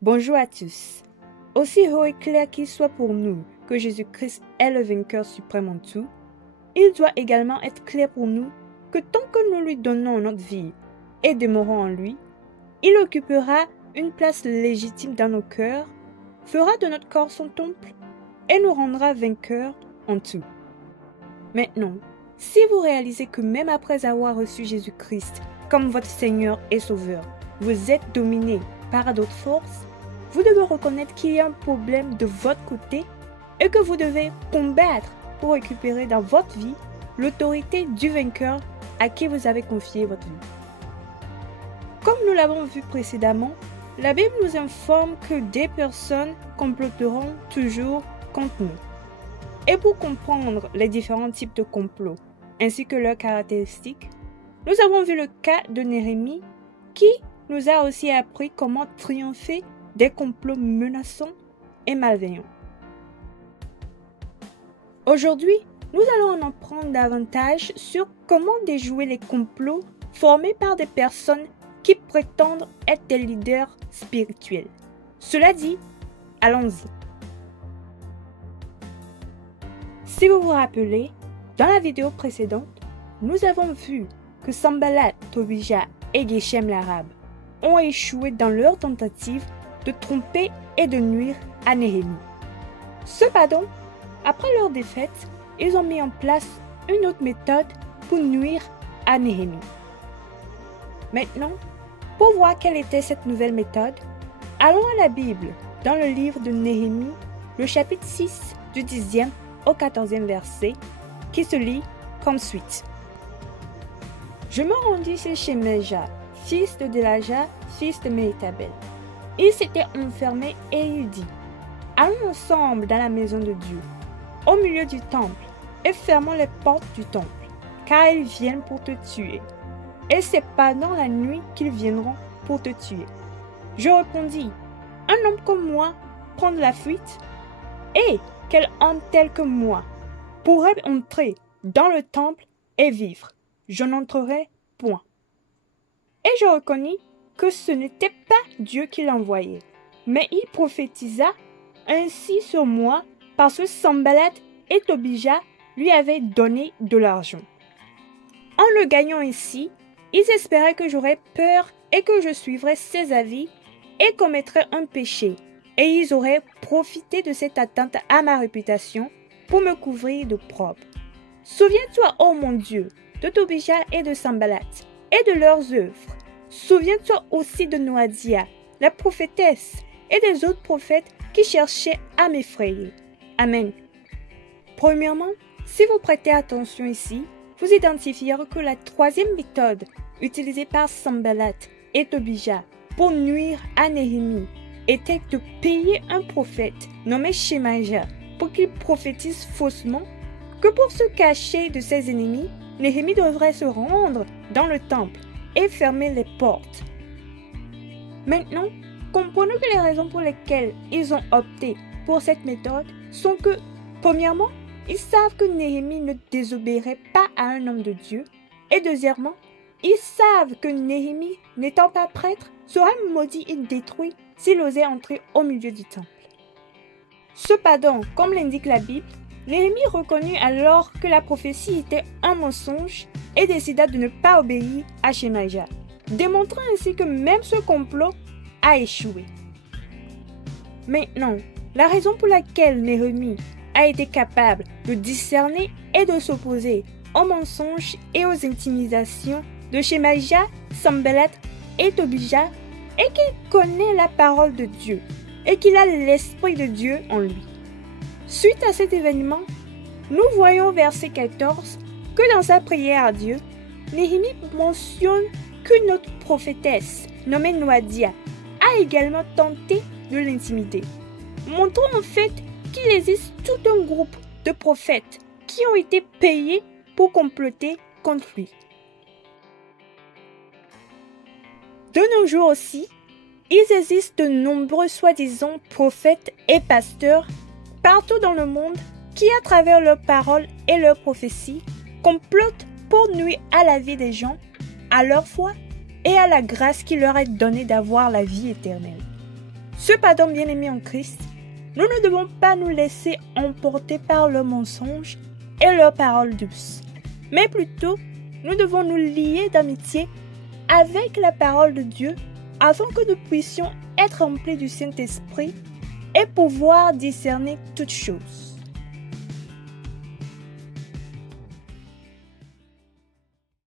Bonjour à tous. Aussi haut et clair qu'il soit pour nous que Jésus-Christ est le vainqueur suprême en tout, il doit également être clair pour nous que tant que nous lui donnons notre vie et demeurons en lui, il occupera une place légitime dans nos cœurs, fera de notre corps son temple et nous rendra vainqueurs en tout. Maintenant, si vous réalisez que même après avoir reçu Jésus-Christ comme votre Seigneur et Sauveur, vous êtes dominé par d'autres forces, vous devez reconnaître qu'il y a un problème de votre côté et que vous devez combattre pour récupérer dans votre vie l'autorité du vainqueur à qui vous avez confié votre vie. Comme nous l'avons vu précédemment, la Bible nous informe que des personnes comploteront toujours contre nous. Et pour comprendre les différents types de complots ainsi que leurs caractéristiques, nous avons vu le cas de Néhémie qui nous a aussi appris comment triompher des complots menaçants et malveillants. Aujourd'hui, nous allons en apprendre davantage sur comment déjouer les complots formés par des personnes qui prétendent être des leaders spirituels. Cela dit, allons-y. Si vous vous rappelez, dans la vidéo précédente, nous avons vu que Sanballat, Tobija et Geshem l'Arabe ont échoué dans leur tentative de tromper et de nuire à Néhémie. Cependant, après leur défaite, ils ont mis en place une autre méthode pour nuire à Néhémie. Maintenant, pour voir quelle était cette nouvelle méthode, allons à la Bible, dans le livre de Néhémie, le chapitre 6 du 10e au 14e verset, qui se lit comme suit. Je me rendis chez Shemaja, fils de Delaja, fils de Méhétabel. Il s'était enfermé et il dit, allons ensemble dans la maison de Dieu, au milieu du temple, et fermons les portes du temple, car ils viennent pour te tuer. Et c'est pendant la nuit qu'ils viendront pour te tuer. Je répondis, un homme comme moi prendre la fuite? Et quel homme tel que moi pourrait entrer dans le temple et vivre? Je n'entrerai point. Et je reconnus que ce n'était pas Dieu qui l'envoyait, mais il prophétisa ainsi sur moi parce que Sanballat et Tobija lui avaient donné de l'argent. En le gagnant ainsi, ils espéraient que j'aurais peur et que je suivrais ses avis et commettrais un péché, et ils auraient profité de cette atteinte à ma réputation pour me couvrir de propre. Souviens-toi, ô mon Dieu, de Tobija et de Sanballat et de leurs œuvres. Souviens-toi aussi de Noadia, la prophétesse, et des autres prophètes qui cherchaient à m'effrayer. Amen. Premièrement, si vous prêtez attention ici, vous identifierez que la troisième méthode utilisée par Sanballat et Tobija pour nuire à Néhémie était de payer un prophète nommé Shemaja pour qu'il prophétise faussement que pour se cacher de ses ennemis, Néhémie devrait se rendre dans le temple et fermer les portes. Maintenant, comprenez que les raisons pour lesquelles ils ont opté pour cette méthode sont que, premièrement, ils savent que Néhémie ne désobéirait pas à un homme de Dieu, et deuxièmement, ils savent que Néhémie, n'étant pas prêtre, sera maudit et détruit s'il osait entrer au milieu du temple. Cependant, comme l'indique la Bible, Néhémie reconnut alors que la prophétie était un mensonge et décida de ne pas obéir à Shemaja, démontrant ainsi que même ce complot a échoué. Maintenant, la raison pour laquelle Néhémie a été capable de discerner et de s'opposer aux mensonges et aux intimidations de Shemaja, Sanballat et Tobija est qu'il connaît la parole de Dieu et qu'il a l'Esprit de Dieu en lui. Suite à cet événement, nous voyons au verset 14 que dans sa prière à Dieu, Néhémie mentionne qu'une autre prophétesse nommée Noadia a également tenté de l'intimider, montrant en fait qu'il existe tout un groupe de prophètes qui ont été payés pour comploter contre lui. De nos jours aussi, il existe de nombreux soi-disant prophètes et pasteurs partout dans le monde qui, à travers leurs paroles et leurs prophéties, complotent pour nuire à la vie des gens, à leur foi et à la grâce qui leur est donnée d'avoir la vie éternelle. Cependant, bien-aimés en Christ, nous ne devons pas nous laisser emporter par leurs mensonges et leurs paroles douces, mais plutôt, nous devons nous lier d'amitié avec la parole de Dieu afin que nous puissions être remplis du Saint-Esprit et pouvoir discerner toutes choses.